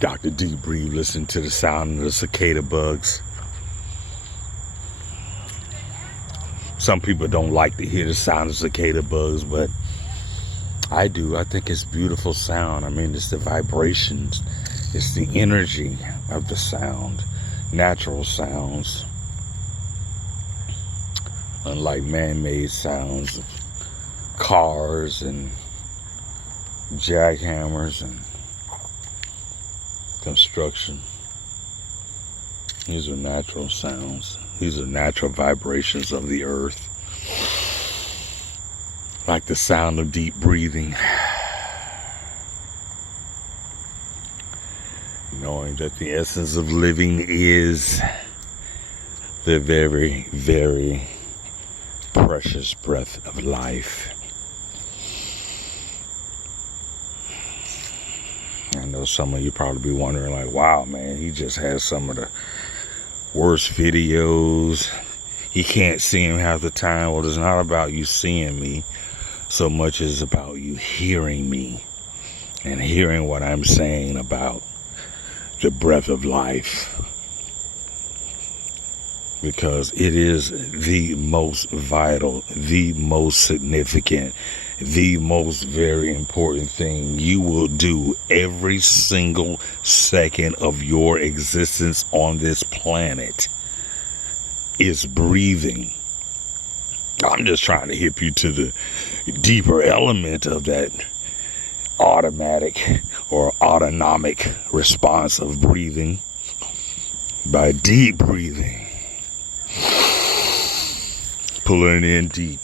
Dr. Deep Breathe, listen to the sound of the cicada bugs. Some people don't like to hear the sound of cicada bugs, but I do. I think it's beautiful sound. I mean, it's the vibrations. It's the energy of the sound. Natural sounds. Unlike man-made sounds of cars and jackhammers and construction. These are natural sounds. These are natural vibrations of the earth. Like the sound of deep breathing. Knowing that the essence of living is the very, very precious breath of life. I know some of you probably be wondering, like, wow, man, he just has some of the worst videos. You can't see him half the time. Well, it's not about you seeing me so much as about you hearing me and hearing what I'm saying about the breath of life. Because it is the most vital, the most significant, the most very important thing you will do every single second of your existence on this planet is breathing. I'm just trying to hip you to the deeper element of that automatic or autonomic response of breathing by deep breathing. Pulling in deep.